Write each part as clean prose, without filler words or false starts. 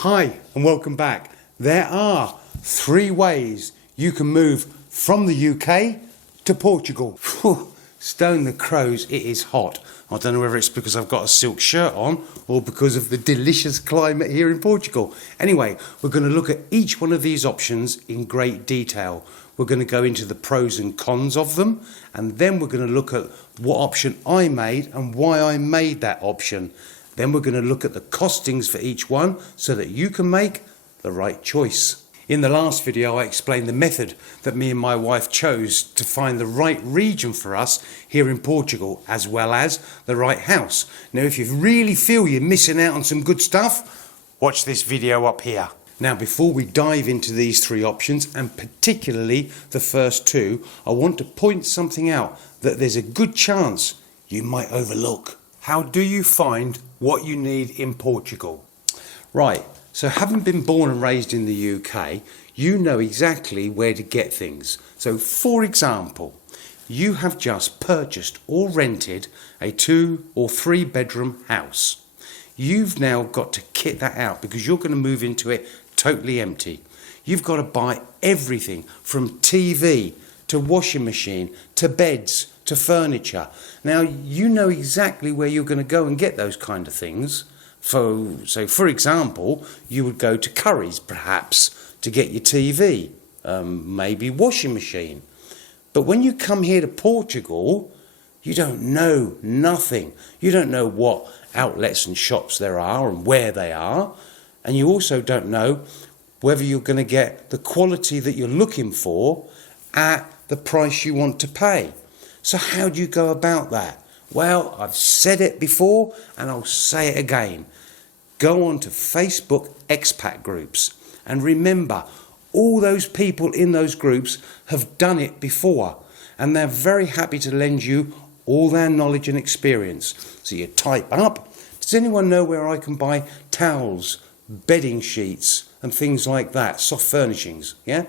Hi and welcome back. There are 3 ways you can move from the UK to Portugal. Stone the crows, it is hot. I don't know whether it's because I've got a silk shirt on or because of the delicious climate here in Portugal. Anyway, we're going to look at each one of these options in great detail. We're going to go into the pros and cons of them, and then we're going to look at what option I made and why I made that option. Then we're going to look at the costings for each one so that you can make the right choice. In the last video I explained the method that me and my wife chose to find the right region for us here in Portugal, as well as the right house. Now if you really feel you're missing out on some good stuff, watch this video up here. Now before we dive into these 3 options, and particularly the first 2, I want to point something out that there's a good chance you might overlook. How do you find what you need in Portugal? Right, so having been born and raised in the UK, you know exactly where to get things. So for example, you have just purchased or rented a 2 or 3 bedroom house. You've now got to kit that out because you're going to move into it totally empty. You've got to buy everything from TV to washing machine to beds to furniture. Now you know exactly where you're going to go and get those kind of things. So for example, you would go to Curry's perhaps to get your TV, maybe washing machine. But when you come here to Portugal, you don't know nothing. You don't know what outlets and shops there are and where they are. And you also don't know whether you're going to get the quality that you're looking for at the price you want to pay. So how do you go about that? Well, I've said it before and I'll say it again. Go on to Facebook Expat groups and remember, all those people in those groups have done it before and they're very happy to lend you all their knowledge and experience. So you type up, does anyone know where I can buy towels, bedding sheets and things like that, soft furnishings, yeah?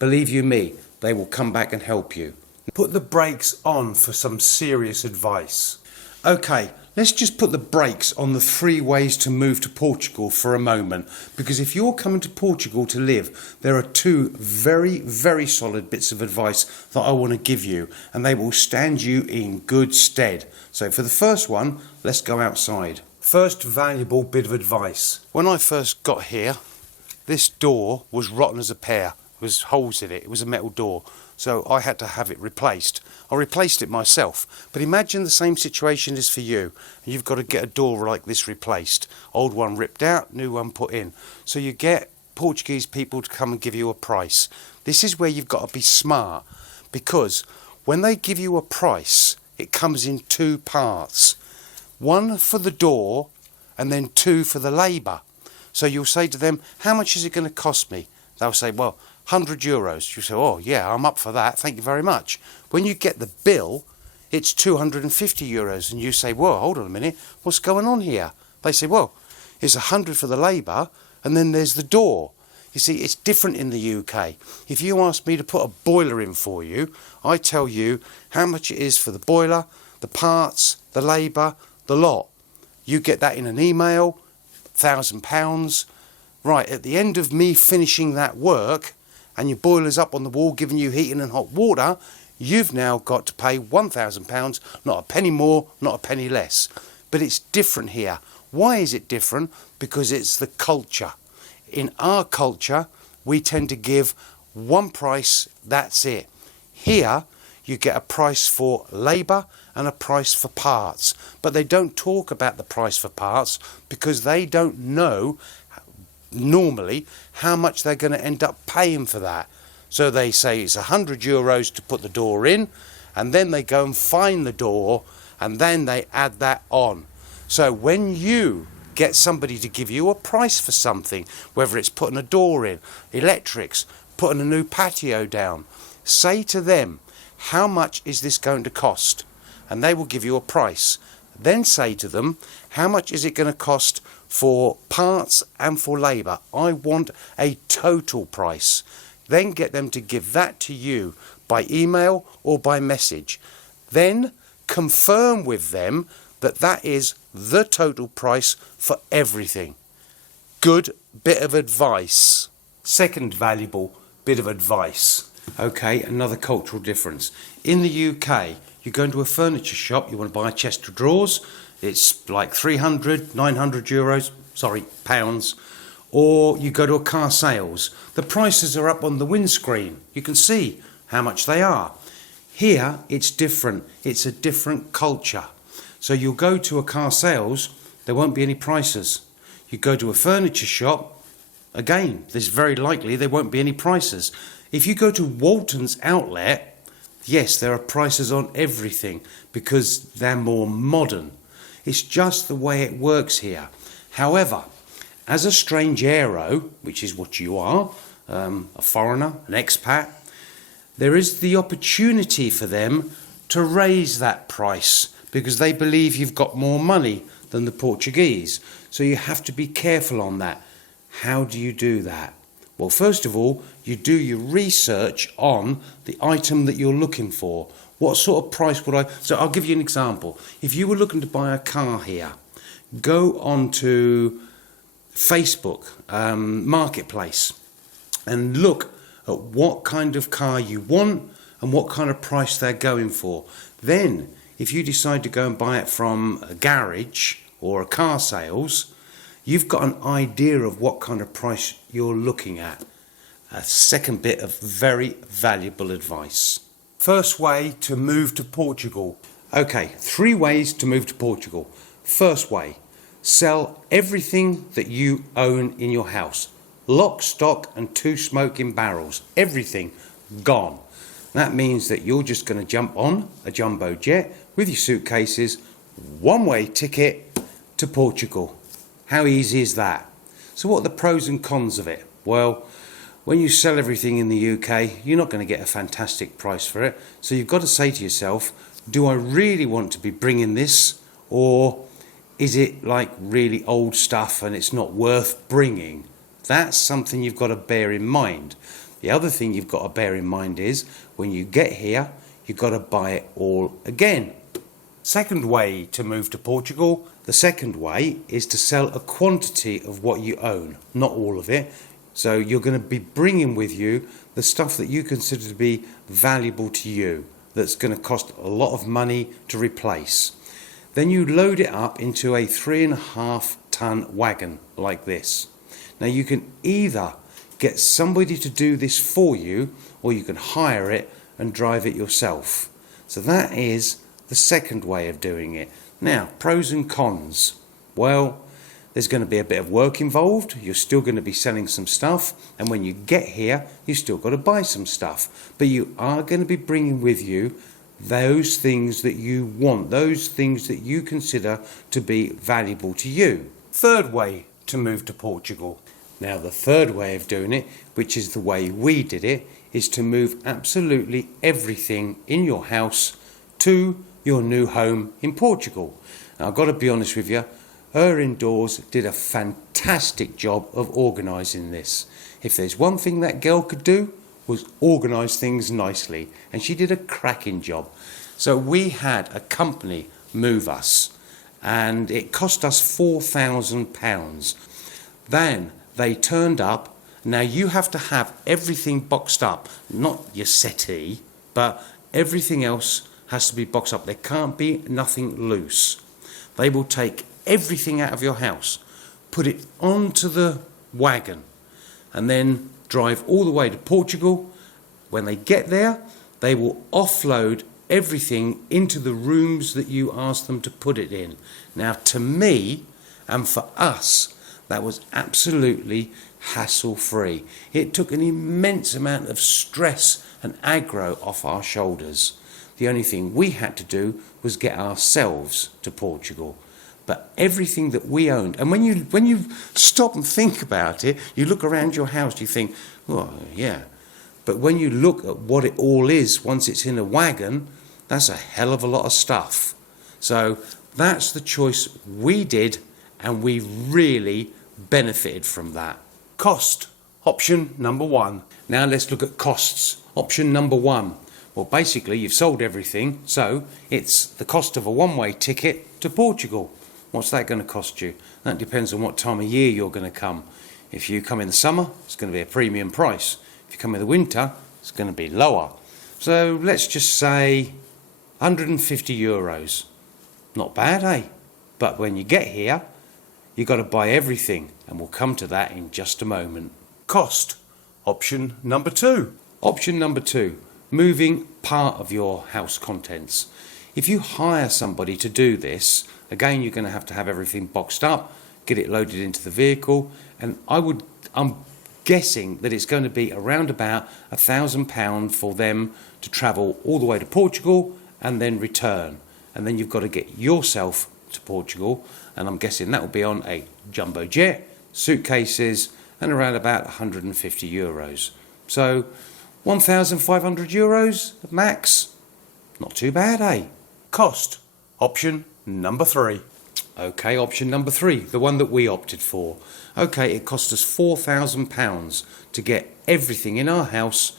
Believe you me, they will come back and help you. Put the brakes on for some serious advice. Okay, let's just put the brakes on the 3 ways to move to Portugal for a moment, because if you're coming to Portugal to live, there are 2 very, very solid bits of advice that I want to give you, and they will stand you in good stead. So for the first one, let's go outside. First valuable bit of advice. When I first got here, this door was rotten as a pear. There was holes in it. It was a metal door. So I had to have it replaced. I replaced it myself. But imagine the same situation is for you. And you've got to get a door like this replaced. Old one ripped out, new one put in. So you get Portuguese people to come and give you a price. This is where you've got to be smart. Because when they give you a price, it comes in 2 parts. 1 for the door and then 2 for the labour. So you'll say to them, how much is it going to cost me? They'll say, well, €100. You say, oh yeah, I'm up for that, thank you very much. When you get the bill, it's €250 and you say, well, hold on a minute, what's going on here? They say, well, it's 100 for the labour and then there's the door. You see, it's different in the UK. If you ask me to put a boiler in for you, I tell you how much it is for the boiler, the parts, the labour, the lot. You get that in an email, £1,000. Right, at the end of me finishing that work, and your boiler's up on the wall giving you heating and hot water, you've now got to pay £1,000, not a penny more, not a penny less. But it's different here. Why is it different? Because it's the culture. In our culture, we tend to give one price, that's it. Here, you get a price for labour and a price for parts. But they don't talk about the price for parts because they don't know normally how much they're going to end up paying for that. So they say it's €100 to put the door in, and then they go and find the door and then they add that on. So when you get somebody to give you a price for something, whether it's putting a door in, electrics, putting a new patio down, say to them, how much is this going to cost? And they will give you a price. Then say to them, how much is it going to cost for parts and for labour? I want a total price. Then get them to give that to you by email or by message. Then confirm with them that that is the total price for everything. good bit of advice. Second valuable bit of advice. Okay, another cultural difference. In the UK, you go into a furniture shop, you want to buy a chest of drawers, it's like 300, 900 euros, sorry, pounds. Or you go to a car sales, the prices are up on the windscreen. You can see how much they are. Here, it's different. It's a different culture. So you'll go to a car sales, there won't be any prices. You go to a furniture shop, again, there's very likely there won't be any prices. If you go to Walton's outlet, yes, there are prices on everything because they're more modern. It's just the way it works here. However, as a strange aero, which is what you are, a foreigner, an expat, there is the opportunity for them to raise that price because they believe you've got more money than the Portuguese. So you have to be careful on that. How do you do that? Well, first of all, you do your research on the item that you're looking for. What sort of price would I... So I'll give you an example. If you were looking to buy a car here, go on to Facebook Marketplace and look at what kind of car you want and what kind of price they're going for. Then, if you decide to go and buy it from a garage or a car sales, you've got an idea of what kind of price you're looking at. A second bit of very valuable advice. First way to move to Portugal. Okay, 3 ways to move to Portugal. First way, sell everything that you own in your house. Lock, stock and 2 smoking barrels. Everything gone. That means that you're just going to jump on a jumbo jet with your suitcases, one-way ticket to Portugal. How easy is that? So what are the pros and cons of it? Well, when you sell everything in the UK, you're not going to get a fantastic price for it. So you've got to say to yourself, do I really want to be bringing this, or is it like really old stuff and it's not worth bringing? That's something you've got to bear in mind. The other thing you've got to bear in mind is when you get here, you've got to buy it all again. Second way to move to Portugal. The second way is to sell a quantity of what you own, not all of it. So you're going to be bringing with you the stuff that you consider to be valuable to you, that's going to cost a lot of money to replace. Then you load it up into a 3.5 ton wagon like this. Now you can either get somebody to do this for you, or you can hire it and drive it yourself. So that is the second way of doing it. Now, pros and cons. Well, there's going to be a bit of work involved. You're still going to be selling some stuff. And when you get here, you've still got to buy some stuff. But you are going to be bringing with you those things that you want, those things that you consider to be valuable to you. Third way to move to Portugal. Now, the third way of doing it, which is the way we did it, is to move absolutely everything in your house to your new home in Portugal. Now, I've got to be honest with you, her indoors did a fantastic job of organising this. If there's one thing that girl could do, was organise things nicely, and she did a cracking job. So we had a company move us, and it cost us £4,000. Then they turned up. Now you have to have everything boxed up, not your settee, but everything else has to be boxed up. There can't be nothing loose. They will take everything out of your house, put it onto the wagon, and then drive all the way to Portugal. When they get there, they will offload everything into the rooms that you ask them to put it in. Now, to me, and for us, that was absolutely hassle-free. It took an immense amount of stress and aggro off our shoulders. The only thing we had to do was get ourselves to Portugal. But everything that we owned, and when you stop and think about it, you look around your house, you think, oh, yeah. But when you look at what it all is, once it's in a wagon, that's a hell of a lot of stuff. So that's the choice we did, and we really benefited from that. Cost, option number 1. Now let's look at costs. Option number 1. Well, basically, you've sold everything, so it's the cost of a one-way ticket to Portugal. What's that going to cost you? That depends on what time of year you're going to come. If you come in the summer, it's going to be a premium price. If you come in the winter, it's going to be lower. So let's just say €150. Not bad, eh? But when you get here, you've got to buy everything, and we'll come to that in just a moment. Cost. Option number 2. Option number 2. Moving part of your house contents. If you hire somebody to do this, again, you're going to have everything boxed up, get it loaded into the vehicle, and I'm guessing that it's going to be around about £1,000 for them to travel all the way to Portugal and then return. And then you've got to get yourself to Portugal, and I'm guessing that will be on a jumbo jet, suitcases, and around about €150. So €1,500 max. Not too bad, eh? Cost. Option number 3. Okay, option number 3, the one that we opted for. Okay, it cost us £4,000 to get everything in our house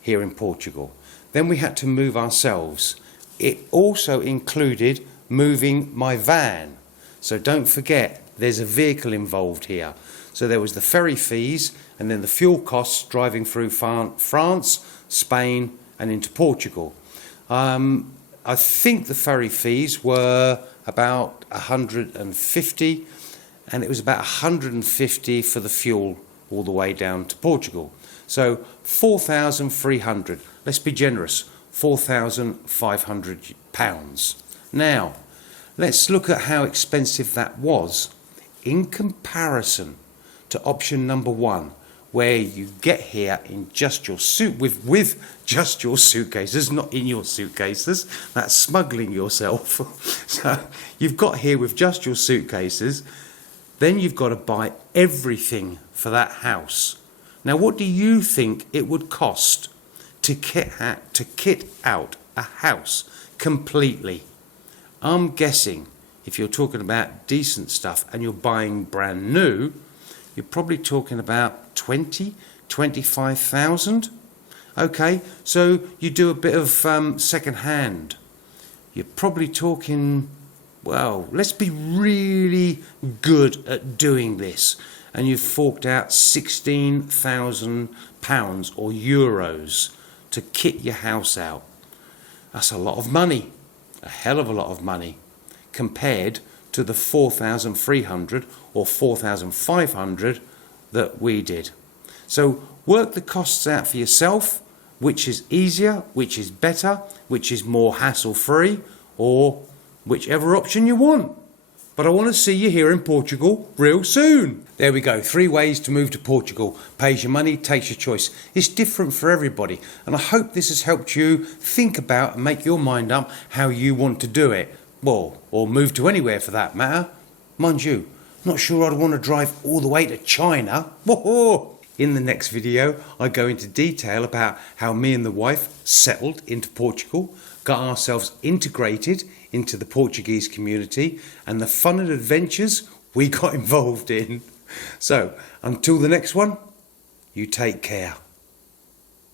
here in Portugal. Then we had to move ourselves. It also included moving my van. So don't forget, there's a vehicle involved here. So there was the ferry fees and then the fuel costs driving through France, Spain and into Portugal. I think the ferry fees were about 150, and it was about 150 for the fuel all the way down to Portugal. So 4,300. Let's be generous. £4,500. Now, let's look at how expensive that was in comparison to option number 1, where you get here in just your suit with just your suitcases, not in your suitcases. That's smuggling yourself. So you've got here with just your suitcases. Then you've got to buy everything for that house. Now, what do you think it would cost to kit out a house completely? I'm guessing if you're talking about decent stuff and you're buying brand new, you're probably talking about 25,000. Okay, so you do a bit of second hand. You're probably talking, well, let's be really good at doing this. And you've forked out £16,000 or euros to kit your house out. That's a lot of money, a hell of a lot of money, compared to the 4,300 or 4,500 that we did. So work the costs out for yourself, which is easier, which is better, which is more hassle-free, or whichever option you want. But I want to see you here in Portugal real soon. There we go, 3 ways to move to Portugal. Pays your money, takes your choice. It's different for everybody, and I hope this has helped you think about and make your mind up how you want to do it. Well, or move to anywhere for that matter. Mind you, not sure I'd want to drive all the way to China. Whoa! In the next video, I go into detail about how me and the wife settled into Portugal, got ourselves integrated into the Portuguese community, and the fun and adventures we got involved in. So, until the next one, you take care.